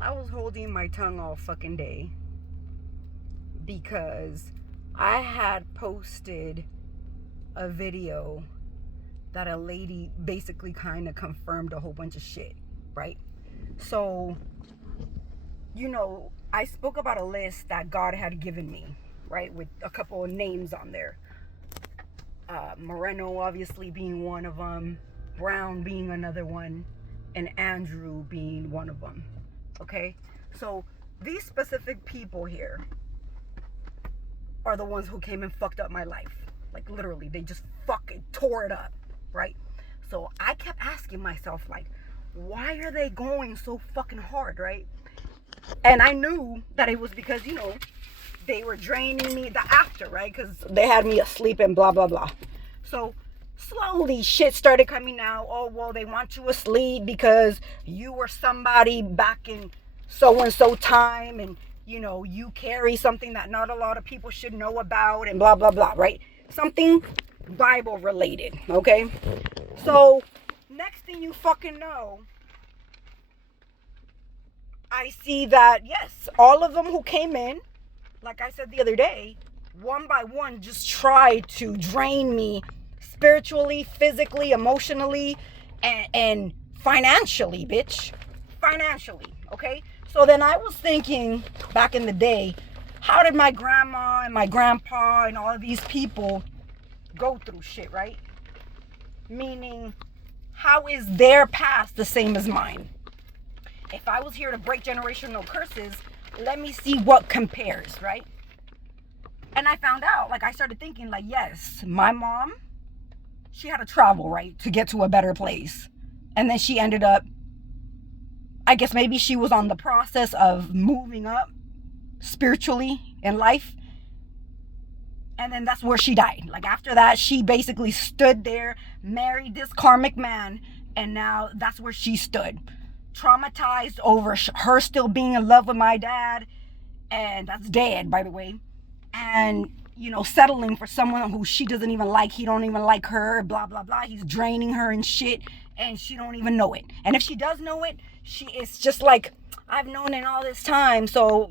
I was holding my tongue all fucking day because I had posted a video that a lady basically kind of confirmed a whole bunch of shit, right? So, I spoke about a list that God had given me, right, with a couple of names on there. Moreno obviously being one of them, Brown being another one, and Andrew being one of them. Okay? So these specific people here are the ones who came and fucked up my life. Like literally, they just fucking tore it up, right? So I kept asking myself, like, why are they going so fucking hard, right? And I knew that it was because, they were draining me the after, right? Because they had me asleep and blah, blah, blah. So slowly shit started coming out. Oh, well, they want you asleep because you were somebody back in so and so time, and you carry something that not a lot of people should know about, and blah blah blah, right? Something Bible related, okay? So next thing you fucking know, I see that yes, all of them who came in, like I said the other day, one by one just tried to drain me spiritually, physically, emotionally, and financially, bitch. Financially, okay? So then I was thinking back in the day, how did my grandma and my grandpa and all of these people go through shit, right? Meaning, how is their past the same as mine? If I was here to break generational curses, let me see what compares, right? And I found out, like, I started thinking, like, yes, my mom, she had to travel, right, to get to a better place. And then she ended up, I guess maybe she was on the process of moving up spiritually in life. And then that's where she died. Like, after that, she basically stood there, married this karmic man, and now that's where she stood. Traumatized over her still being in love with my dad, and that's dead, by the way. And settling for someone who she doesn't even like, he don't even like her, blah blah blah, he's draining her and shit, and she don't even know it. And if she does know it, it's just like, I've known it all this time, so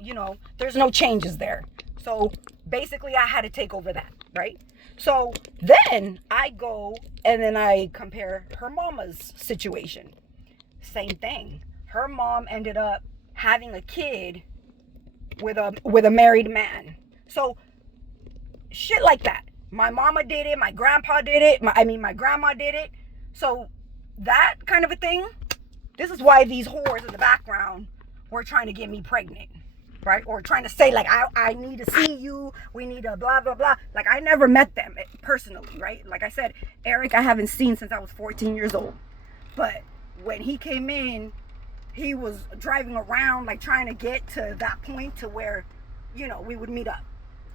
there's no changes there. So basically I had to take over that, right? So then I go and then I compare her mama's situation. Same thing. Her mom ended up having a kid with a married man. So shit like that. My mama did it, my grandpa did it, my grandma did it. So that kind of a thing. This is why these whores in the background were trying to get me pregnant, right? Or trying to say, like, I need to see you, we need to blah blah blah. Like, I never met them personally, right? Like I said, Eric I haven't seen since I was 14 years old. But when he came in, he was driving around, like, trying to get to that point to where we would meet up.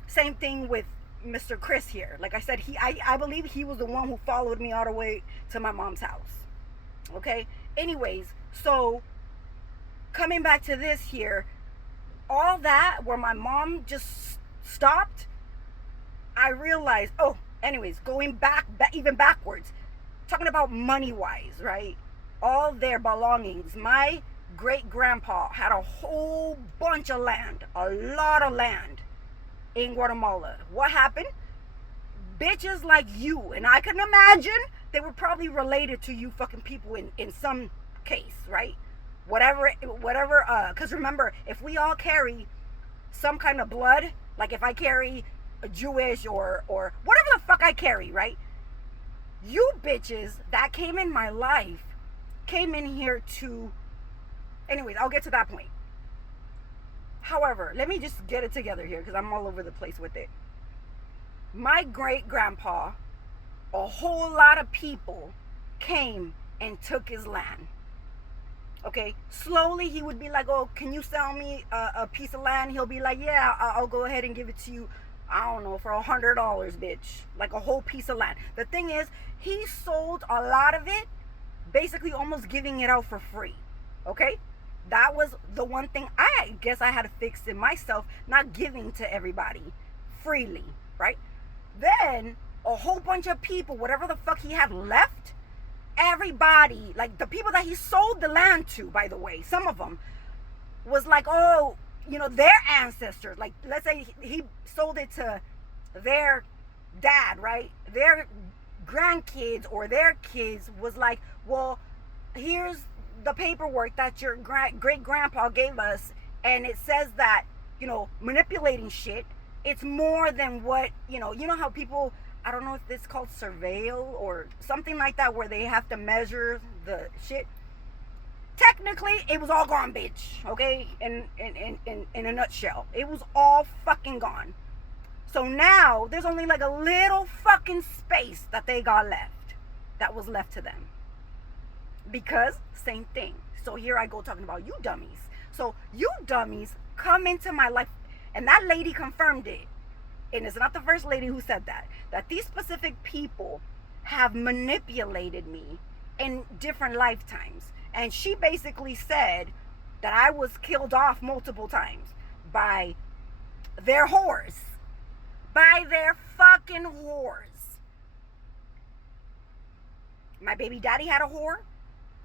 Same thing with Mr. Chris here. Like I said, I believe he was the one who followed me all the way to my mom's house. Okay? Anyways, so coming back to this here, all that where my mom just stopped, I realized, anyways, going back even backwards, talking about money-wise, right? All their belongings. My great-grandpa had a whole bunch of land, a lot of land in Guatemala. What happened? Bitches like you, and I can imagine they were probably related to you fucking people in some case, right? Whatever, because remember, if we all carry some kind of blood, like if I carry a Jewish or whatever the fuck I carry, right? You bitches that came in my life came in here to, anyways, I'll get to that point. However, let me just get it together here because I'm all over the place with it. My great grandpa, a whole lot of people came and took his land. Okay, slowly he would be like, oh, can you sell me a piece of land? He'll be like, yeah, I'll go ahead and give it to you, I don't know, for $100, bitch. Like a whole piece of land. The thing is, he sold a lot of it, basically almost giving it out for free. Okay? That was the one thing I guess I had to fix in myself, not giving to everybody freely, right? Then a whole bunch of people, whatever the fuck he had left, everybody, like the people that he sold the land to, by the way, some of them, was like, oh, their ancestors, like, let's say he sold it to their dad, right? Their grandkids or their kids was like, well, here's the paperwork that your great grandpa gave us, and it says that, manipulating shit, it's more than what, how people, I don't know if it's called surveil or something like that, where they have to measure the shit. Technically, it was all gone, bitch. Okay, in a nutshell, it was all fucking gone. So now there's only like a little fucking space that they got left, that was left to them. Because same thing. So here I go talking about you dummies. So you dummies come into my life, and that lady confirmed it. And it's not the first lady who said that these specific people have manipulated me in different lifetimes. And she basically said that I was killed off multiple times by their whores. By their fucking whores. My baby daddy had a whore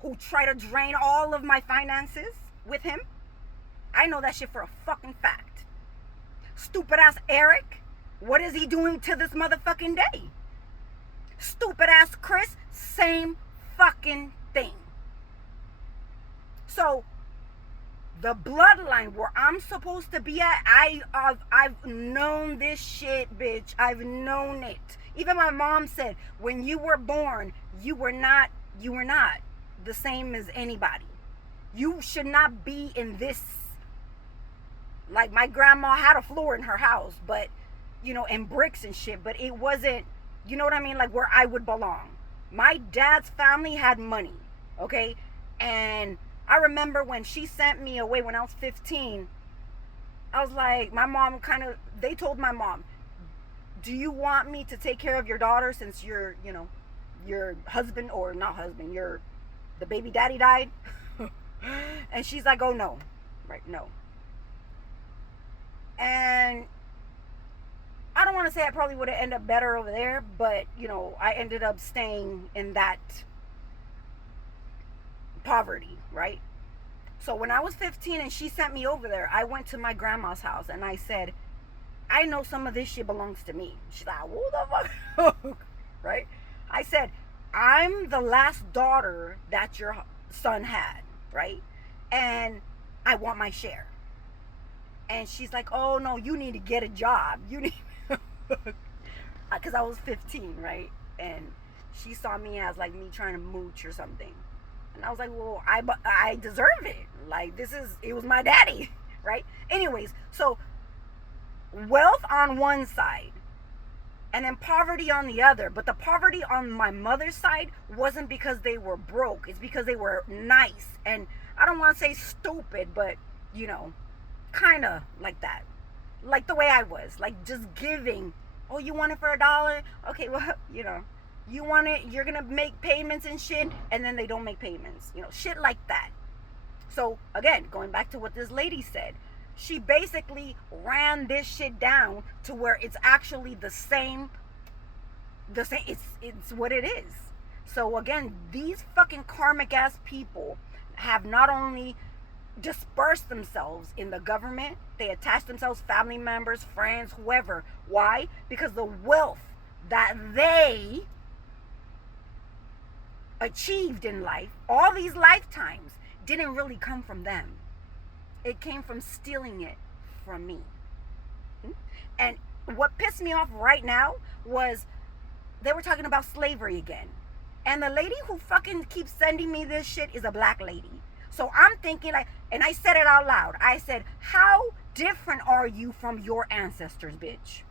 who tried to drain all of my finances with him. I know that shit for a fucking fact. Stupid ass Eric, what is he doing to this motherfucking day? Stupid ass Chris, same fucking thing. So the bloodline where I'm supposed to be at, I've known this shit, bitch. I've known it. Even my mom said, when you were born, you were not the same as anybody. You should not be in this. Like, my grandma had a floor in her house, but, and bricks and shit, but it wasn't, you know what I mean? Like, where I would belong. My dad's family had money, okay? And I remember when she sent me away when I was 15, I was like, they told my mom, do you want me to take care of your daughter since your husband, or not husband, the baby daddy died? And she's like, oh no, right, no. And I don't want to say I probably would have ended up better over there, but, I ended up staying in that poverty, right? So when I was 15 and she sent me over there, I went to my grandma's house and I said, I know some of this shit belongs to me. She's like, what the fuck? Right? I said, I'm the last daughter that your son had, right? And I want my share. And she's like, oh no, you need to get a job. You need, because I was 15, right? And she saw me as like me trying to mooch or something. And I was like, well, I deserve it. Like, it was my daddy, right? Anyways, so wealth on one side and then poverty on the other. But the poverty on my mother's side wasn't because they were broke. It's because they were nice. And I don't want to say stupid, but, kind of like that. Like the way I was. Like, just giving. Oh, you want it for $1? Okay, well, you want it, you're gonna make payments and shit, and then they don't make payments, shit like that. So again, going back to what this lady said, she basically ran this shit down to where it's actually the same, it's what it is. So again, these fucking karmic ass people have not only dispersed themselves in the government, they attach themselves, family members, friends, whoever. Why? Because the wealth that they achieved in life, all these lifetimes, didn't really come from them. It came from stealing it from me. And what pissed me off right now was they were talking about slavery again. And the lady who fucking keeps sending me this shit is a black lady. So I'm thinking, like, and I said it out loud. I said, how different are you from your ancestors, bitch?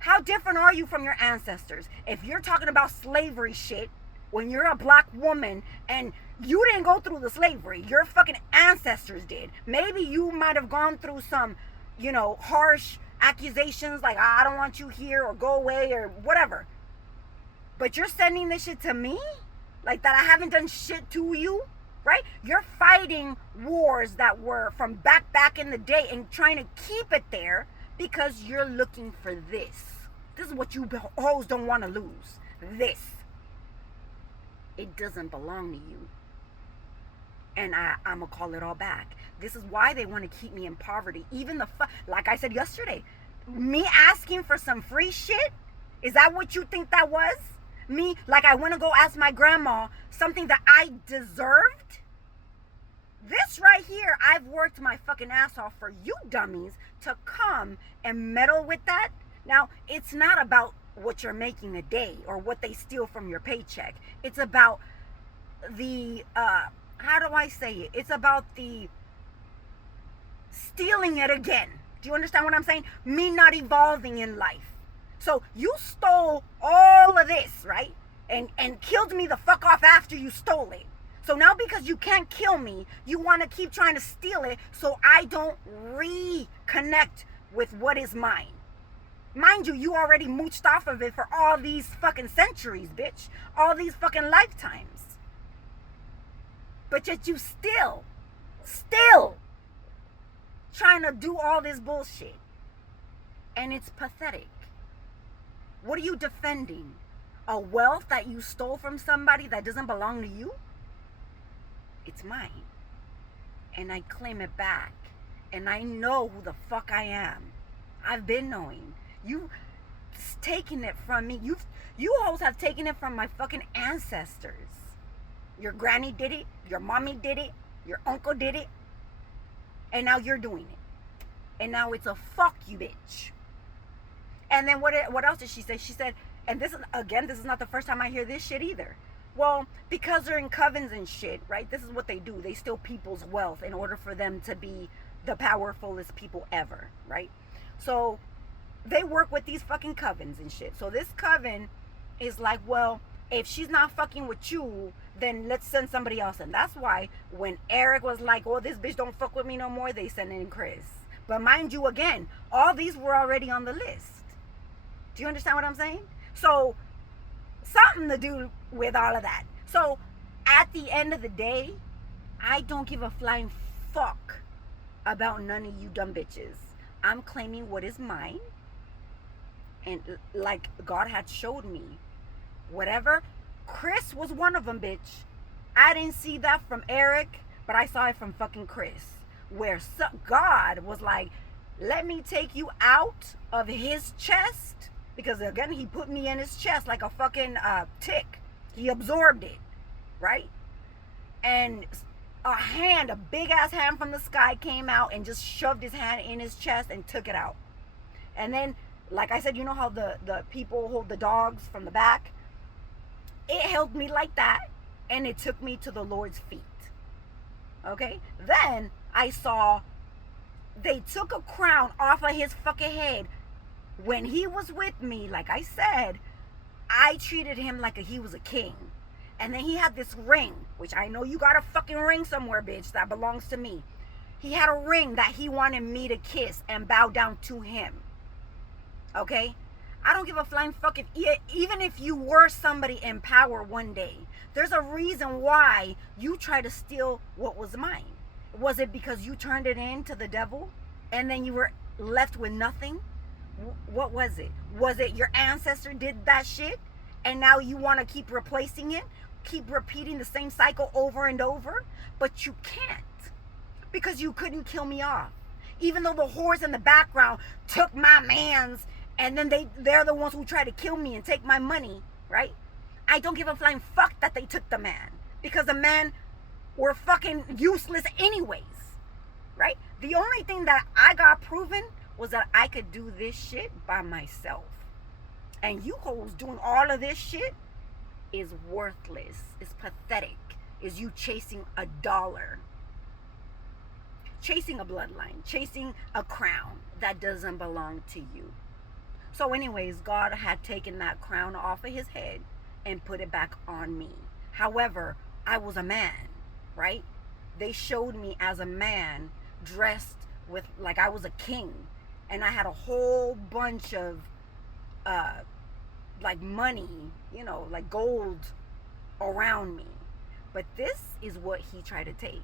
How different are you from your ancestors? If you're talking about slavery shit, when you're a black woman and you didn't go through the slavery, your fucking ancestors did. Maybe you might have gone through some, harsh accusations like, I don't want you here, or go away, or whatever. But you're sending this shit to me? Like that I haven't done shit to you? Right? You're fighting wars that were from back in the day and trying to keep it there because you're looking for this. This is what you hoes don't want to lose. This. It doesn't belong to you. And I'm gonna call it all back. This is why they want to keep me in poverty. Even like I said yesterday, me asking for some free shit, is that what you think that was? Me, like I want to go ask my grandma something that I deserved? This right here, I've worked my fucking ass off for you dummies to come and meddle with that. Now, it's not about what you're making a day or what they steal from your paycheck. It's about the, how do I say it? It's about the stealing it again. Do you understand what I'm saying? Me not evolving in life. So you stole all of this, right? And killed me the fuck off after you stole it. So now because you can't kill me, you want to keep trying to steal it so I don't reconnect with what is mine. Mind you, you already mooched off of it for all these fucking centuries, bitch. All these fucking lifetimes. But yet you still trying to do all this bullshit. And it's pathetic. What are you defending? A wealth that you stole from somebody that doesn't belong to you? It's mine. And I claim it back. And I know who the fuck I am. I've been knowing. You taking it from me. You hoes have taken it from my fucking ancestors. Your granny did it. Your mommy did it. Your uncle did it. And now you're doing it. And now it's a fuck you, bitch. And then what else did she say? She said, and this is not the first time I hear this shit either. Well, because they're in covens and shit, right? This is what they do. They steal people's wealth in order for them to be the powerfulest people ever, right? So they work with these fucking covens and shit. So this coven is like, well, if she's not fucking with you, then let's send somebody else in. That's why when Eric was like, oh, this bitch don't fuck with me no more, they sent in Chris. But mind you, again, all these were already on the list. Do you understand what I'm saying? So something to do with all of that. So at the end of the day, I don't give a flying fuck about none of you dumb bitches. I'm claiming what is mine. And like God had showed me, whatever. Chris was one of them, bitch. I didn't see that from Eric, but I saw it from fucking Chris. Where God was like, let me take you out of his chest. Because again, he put me in his chest like a fucking tick. He absorbed it, right? And a big ass hand from the sky came out and just shoved his hand in his chest and took it out. And then, like I said, you know how the people hold the dogs from the back? It held me like that, and it took me to the Lord's feet. Okay? Then I saw they took a crown off of his fucking head. When he was with me, like I said, I treated him like he was a king. And then he had this ring, which I know you got a fucking ring somewhere, bitch, that belongs to me. He had a ring that he wanted me to kiss and bow down to him. Okay? I don't give a flying fuck even if you were somebody in power one day. There's a reason why you try to steal what was mine. Was it because you turned it in to the devil and then you were left with nothing? What was it? Was it your ancestor did that shit and now you want to keep replacing it? Keep repeating the same cycle over and over? But you can't because you couldn't kill me off. Even though the whores in the background took my mans and then they're the ones who try to kill me and take my money, right? I don't give a flying fuck that they took the man because the men were fucking useless anyways, right? The only thing that I got proven was that I could do this shit by myself. And you hoes doing all of this shit is worthless. It's pathetic. Is you chasing a dollar. Chasing a bloodline. Chasing a crown that doesn't belong to you. So anyways, God had taken that crown off of his head and put it back on me. However, I was a man, right? They showed me as a man dressed with like I was a king. And I had a whole bunch of like money, you know, like gold around me. But this is what he tried to take.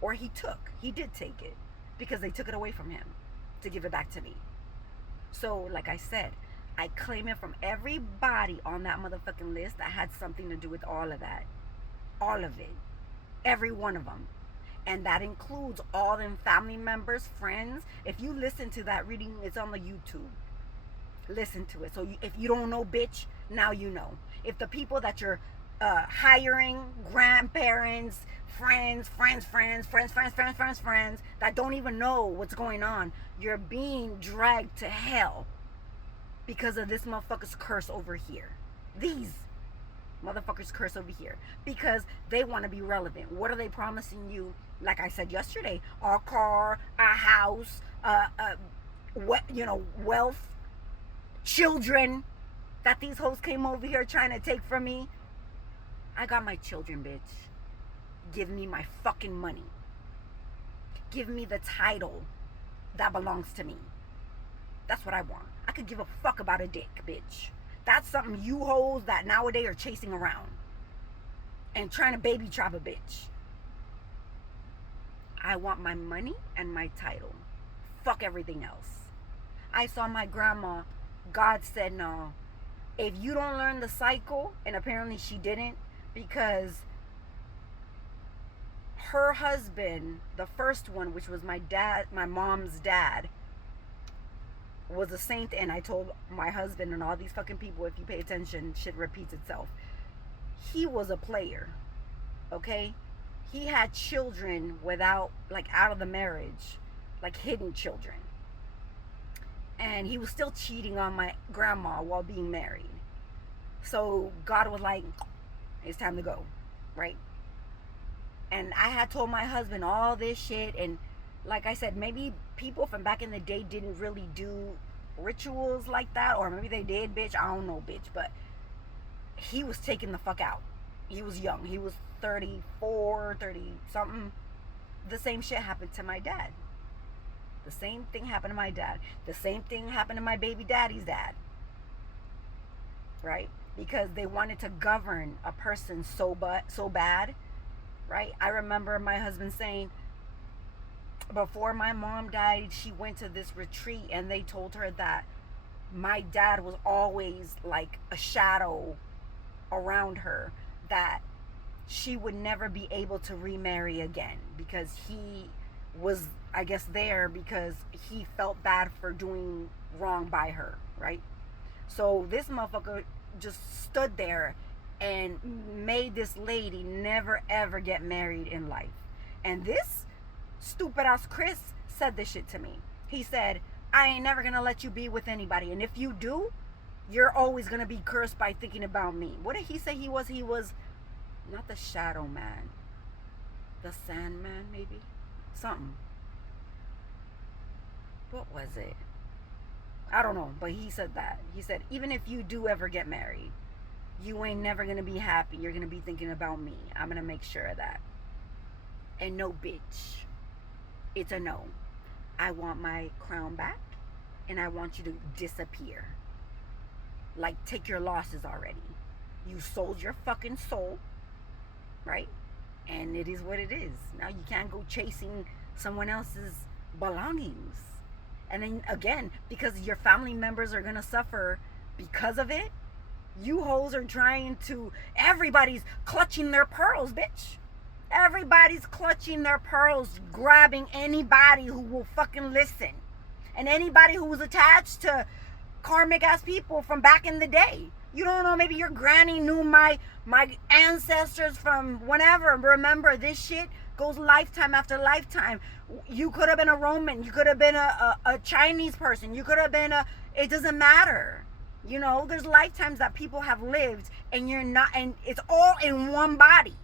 Or he took. He did take it. Because they took it away from him to give it back to me. So, like I said, I claim it from everybody on that motherfucking list that had something to do with all of that. All of it. Every one of them. And that includes all them family members, friends. If you listen to that reading, it's on the YouTube. Listen to it. So if you don't know, bitch, now you know. If the people that you're hiring, grandparents, friends that don't even know what's going on, you're being dragged to hell because of this motherfucker's curse over here. These motherfuckers curse over here because they want to be relevant. What are they promising you? Like I said yesterday, a car, a house, wealth, children that these hoes came over here trying to take from me. I got my children, bitch. Give me my fucking money. Give me the title that belongs to me. That's what I want. I could give a fuck about a dick, bitch. That's something you hoes that nowadays are chasing around and trying to baby trap a bitch. I want my money and my title. Fuck everything else. I saw my grandma. God said no. If you don't learn the cycle, and apparently she didn't, because her husband, the first one, which was my mom's dad, was a saint. And I told my husband and all these fucking people, if you pay attention, shit repeats itself. He was a player, okay? He had children without, like, out of the marriage, like hidden children. And he was still cheating on my grandma while being married. So God was like, it's time to go, right? And I had told my husband all this shit. And like I said, maybe people from back in the day didn't really do rituals like that. Or maybe they did, bitch. I don't know, bitch. But he was taking the fuck out. He was young. He was 34, 30 something. The same shit happened to my dad. The same thing happened to my dad. The same thing happened to my baby daddy's dad. Right? Because they wanted to govern a person so bad. Right? I remember my husband saying, before my mom died, she went to this retreat and they told her that my dad was always like a shadow around her, that she would never be able to remarry again because he was, I guess, there because he felt bad for doing wrong by her, right? So this motherfucker just stood there and made this lady never ever get married in life. And this stupid ass Chris said this shit to me. He said, I ain't never gonna let you be with anybody, and if you do, you're always gonna be cursed by thinking about me. What did he say he was? He was not the shadow man, the Sandman, maybe? Something. What was it? I don't know, but he said that. He said, even if you do ever get married, you ain't never gonna be happy. You're gonna be thinking about me. I'm gonna make sure of that. And no, bitch. It's a no. I want my crown back, and I want you to disappear. Like, take your losses already. You sold your fucking soul, right? And it is what it is. Now you can't go chasing someone else's belongings. And then again, because your family members are gonna suffer because of it, you hoes are trying to, everybody's clutching their pearls, bitch. Everybody's clutching their pearls, grabbing anybody who will fucking listen. And anybody who was attached to karmic ass people from back in the day. You don't know, maybe your granny knew my ancestors from whenever. Remember, this shit goes lifetime after lifetime. You could have been a Roman. You could have been a Chinese person. You could have been it doesn't matter. You know, there's lifetimes that people have lived, and you're not, and it's all in one body.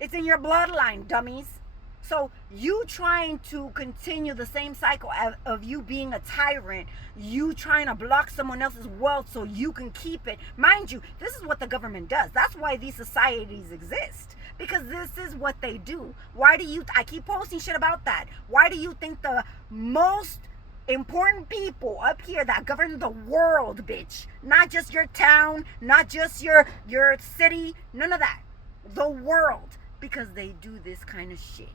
It's in your bloodline, dummies. So you trying to continue the same cycle of you being a tyrant, you trying to block someone else's wealth so you can keep it. Mind you, this is what the government does. That's why these societies exist. Because this is what they do. Why do you, I keep posting shit about that. Why do you think the most important people up here that govern the world, bitch, not just your town, not just your city, none of that, the world, because they do this kind of shit.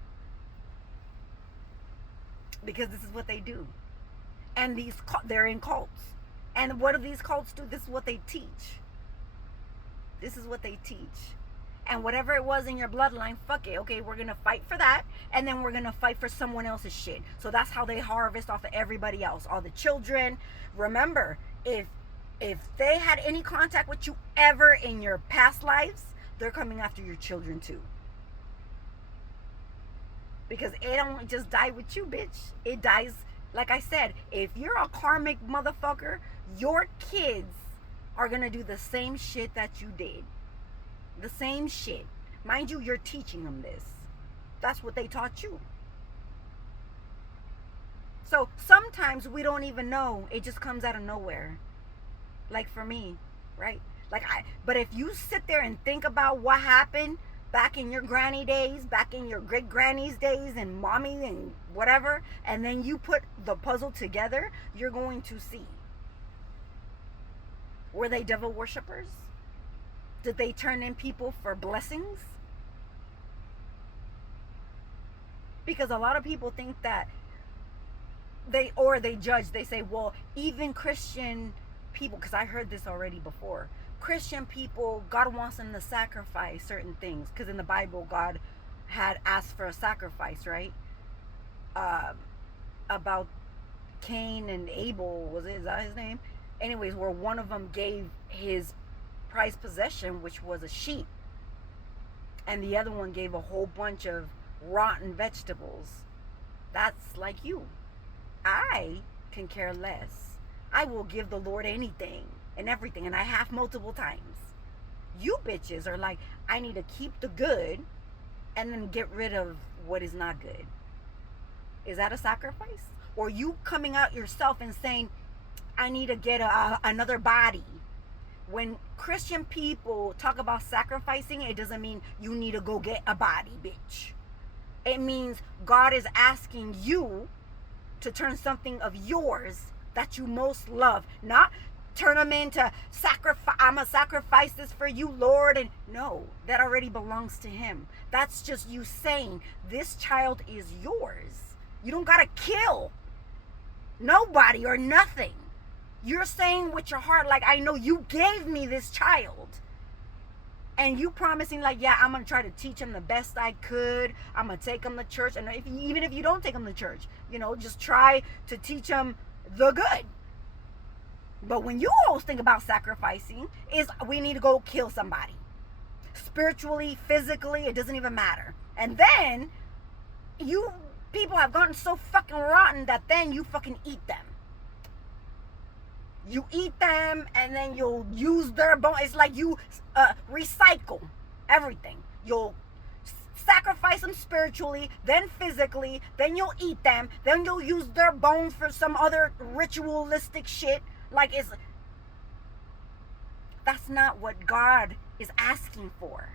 Because this is what they do. And they're in cults. And what do these cults do? This is what they teach. This is what they teach. And whatever it was in your bloodline, fuck it. Okay, we're gonna fight for that, and then we're gonna fight for someone else's shit. So that's how they harvest off of everybody else, all the children. Remember, if they had any contact with you ever in your past lives, they're coming after your children too. Because it don't just die with you, bitch. It dies, like I said, if you're a karmic motherfucker, your kids are gonna do the same shit that you did. The same shit. Mind you, you're teaching them this. That's what they taught you. So sometimes we don't even know. It just comes out of nowhere. Like for me, right? But if you sit there and think about what happened back in your granny days, back in your great granny's days, and mommy and whatever, and then you put the puzzle together, you're going to see. Were they devil worshippers? Did they turn in people for blessings? Because a lot of people think that they judge. They say, well, even Christian people, because I heard this already before, Christian people, God wants them to sacrifice certain things, because in the Bible God had asked for a sacrifice, right? About Cain and Abel, is that his name? Anyways, where one of them gave his prized possession, which was a sheep, and the other one gave a whole bunch of rotten vegetables. That's like you. I can care less. I will give the Lord anything and everything, and I have multiple times. You bitches are like, I need to keep the good and then get rid of what is not good. Is that a sacrifice? Or you coming out yourself and saying, I need to get another body. When Christian people talk about sacrificing, it doesn't mean you need to go get a body, bitch. It means God is asking you to turn something of yours that you most love, not turn them into sacrifice. I'm gonna sacrifice this for you, Lord. And no, that already belongs to him. That's just you saying this child is yours. You don't gotta kill nobody or nothing. You're saying with your heart, like, I know you gave me this child. And you promising, like, yeah, I'm going to try to teach him the best I could. I'm going to take him to church. And even if you don't take him to church, just try to teach him the good. But when you always think about sacrificing, is we need to go kill somebody. Spiritually, physically, it doesn't even matter. And then, you people have gotten so fucking rotten that then you fucking eat them. You eat them, and then you'll use their bone. It's like you recycle everything. You'll sacrifice them spiritually, then physically, then you'll eat them, then you'll use their bones for some other ritualistic shit. That's not what God is asking for.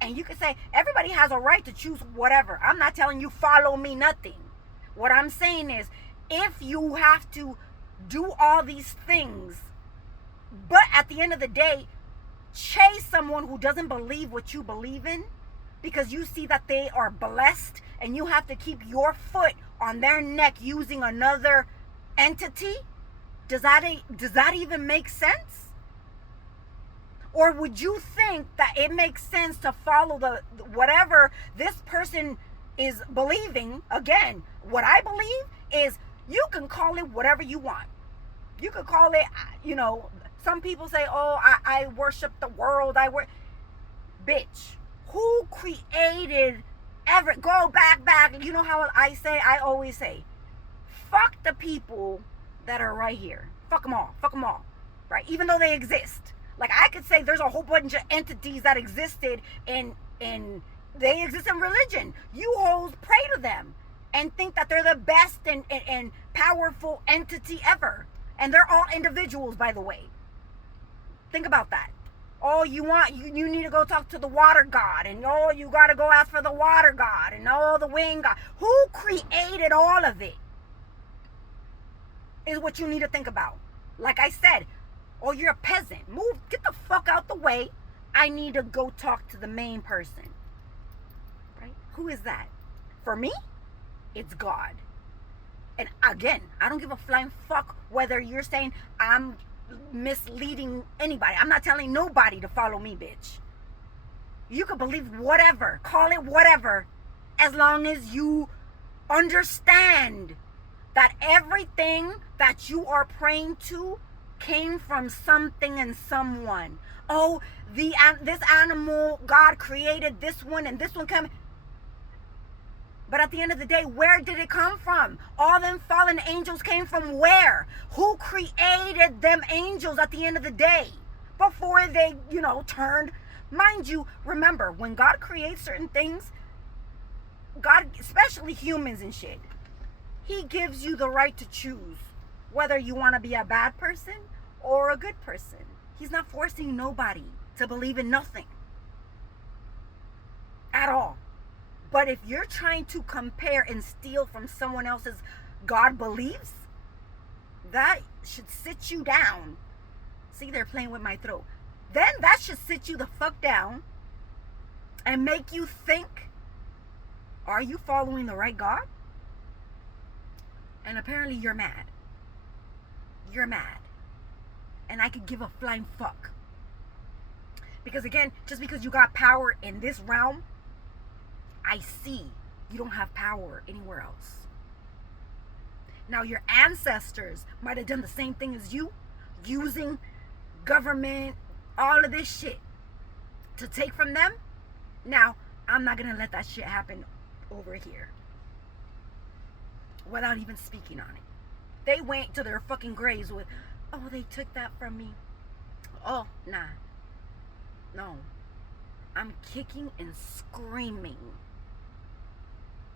And you can say, everybody has a right to choose whatever. I'm not telling you follow me, nothing. What I'm saying is, if you have to do all these things, but at the end of the day, chase someone who doesn't believe what you believe in, because you see that they are blessed, and you have to keep your foot on their neck using another entity, does that even make sense? Or would you think that it makes sense to follow the whatever this person is believing? Again, what I believe is, you can call it whatever you want. You could call it, some people say, oh, I worship the world. Bitch, who created go back. You know how I always say, fuck the people that are right here. Fuck them all, right? Even though they exist. Like, I could say there's a whole bunch of entities that existed they exist in religion. You hoes pray to them and think that they're the best and powerful entity ever. And they're all individuals, by the way. Think about that. Oh, you need to go talk to the water god, and you got to go ask for the water god, and the wind god. Who created all of it is what you need to think about. Like I said, you're a peasant. Get the fuck out the way. I need to go talk to the main person. Right? Who is that? For me, it's God. And again, I don't give a flying fuck whether you're saying I'm misleading anybody. I'm not telling nobody to follow me, bitch. You could believe whatever, call it whatever, as long as you understand that everything that you are praying to came from something and someone. Oh, this animal, God created this one and this one came. But at the end of the day, where did it come from? All them fallen angels came from where? Who created them angels at the end of the day? Before they, turned. Mind you, remember, when God creates certain things, God, especially humans and shit, He gives you the right to choose whether you want to be a bad person or a good person. He's not forcing nobody to believe in nothing at all. But if you're trying to compare and steal from someone else's God beliefs, that should sit you down. See, they're playing with my throat. Then that should sit you the fuck down and make you think, are you following the right God? And apparently you're mad. You're mad. And I could give a flying fuck. Because again, just because you got power in this realm, I see you don't have power anywhere else. Now, your ancestors might have done the same thing as you, using government, all of this shit to take from them. Now, I'm not going to let that shit happen over here without even speaking on it. They went to their fucking graves with, oh, they took that from me. Oh, nah. No. I'm kicking and screaming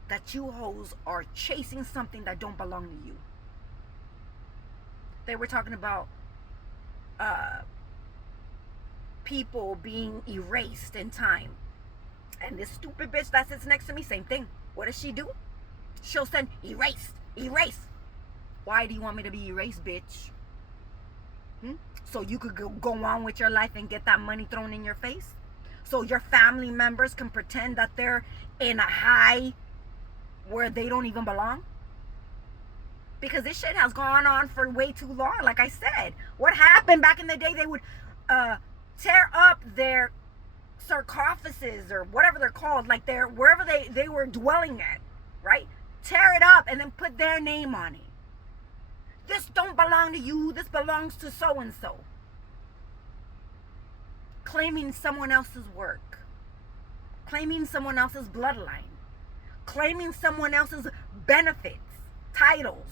that you hoes are chasing something that don't belong to you. They were talking about people being erased in time. And this stupid bitch that sits next to me, same thing. What does she do? She'll send erase, erase. Why do you want me to be erased, bitch? So you could go on with your life and get that money thrown in your face? So your family members can pretend that they're in a high where they don't even belong? Because this shit has gone on for way too long. Like I said, what happened back in the day, they would tear up their sarcophaguses or whatever they're called, like wherever they were dwelling at, right? Tear it up and then put their name on it. This don't belong to you, this belongs to so-and-so. Claiming someone else's work. Claiming someone else's bloodline. Claiming someone else's benefits, titles.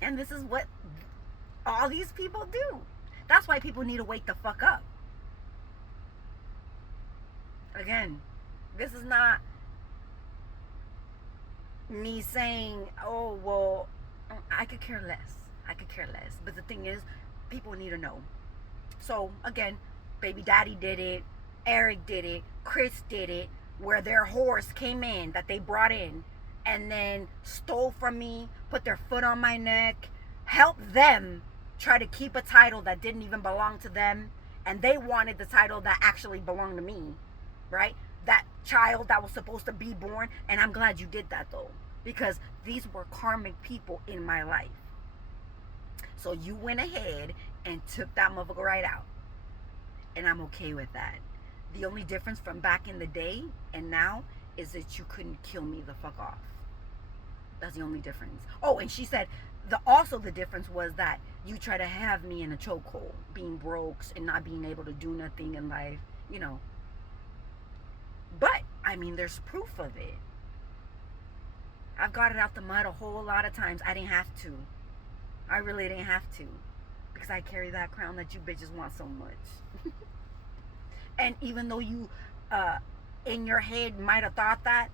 And this is what all these people do. That's why people need to wake the fuck up. Again, this is not me saying, oh, well, I could care less. I could care less. But the thing is, people need to know. So, again, Baby Daddy did it. Eric did it. Chris did it. Where their horse came in that they brought in and then stole from me, put their foot on my neck, helped them try to keep a title that didn't even belong to them. And they wanted the title that actually belonged to me, right? That child that was supposed to be born. And I'm glad you did that, though, because these were karmic people in my life. So you went ahead and took that motherfucker right out. And I'm okay with that. The only difference from back in the day and now is that you couldn't kill me the fuck off. That's the only difference. Oh, and she said the difference was that you try to have me in a chokehold, being broke and not being able to do nothing in life, But, I mean, there's proof of it. I've got it out the mud a whole lot of times. I didn't have to. I really didn't have to. Because I carry that crown that you bitches want so much. And even though you, in your head, might have thought that,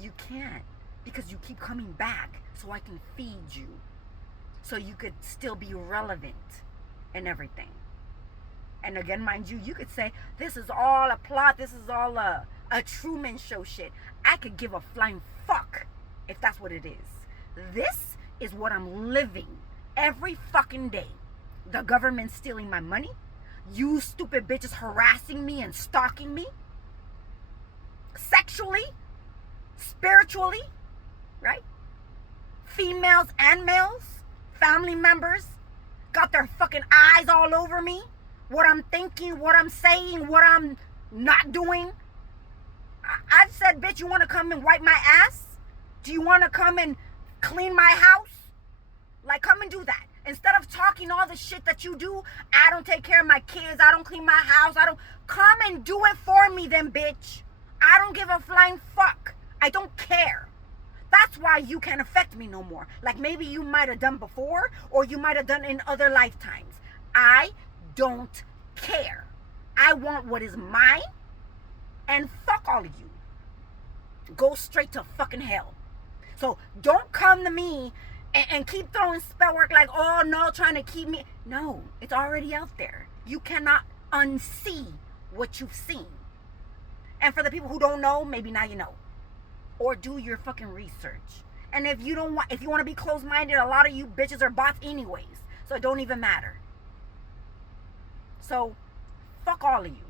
you can't. Because you keep coming back so I can feed you. So you could still be relevant and everything. And again, mind you, you could say, this is all a plot. This is all a Truman Show shit. I could give a flying fuck if that's what it is. This is what I'm living every fucking day. The government stealing my money. You stupid bitches harassing me and stalking me. Sexually. Spiritually. Right? Females and males. Family members. Got their fucking eyes all over me. What I'm thinking, what I'm saying, what I'm not doing. I said, bitch, you want to come and wipe my ass? Do you want to come and clean my house? Like, come and do that. Instead of talking all the shit that you do, I don't take care of my kids, I don't clean my house, come and do it for me then, bitch. I don't give a flying fuck. I don't care. That's why you can't affect me no more. Like maybe you might have done before, or you might have done in other lifetimes. I don't care. I want what is mine, and fuck all of you. Go straight to fucking hell. So don't come to me and keep throwing spell work like, oh no, trying to keep me. No, it's already out there. You cannot unsee what you've seen. And for the people who don't know, maybe now you know. Or do your fucking research. And if you want to be closed-minded, a lot of you bitches are bots anyways. So it don't even matter. So fuck all of you.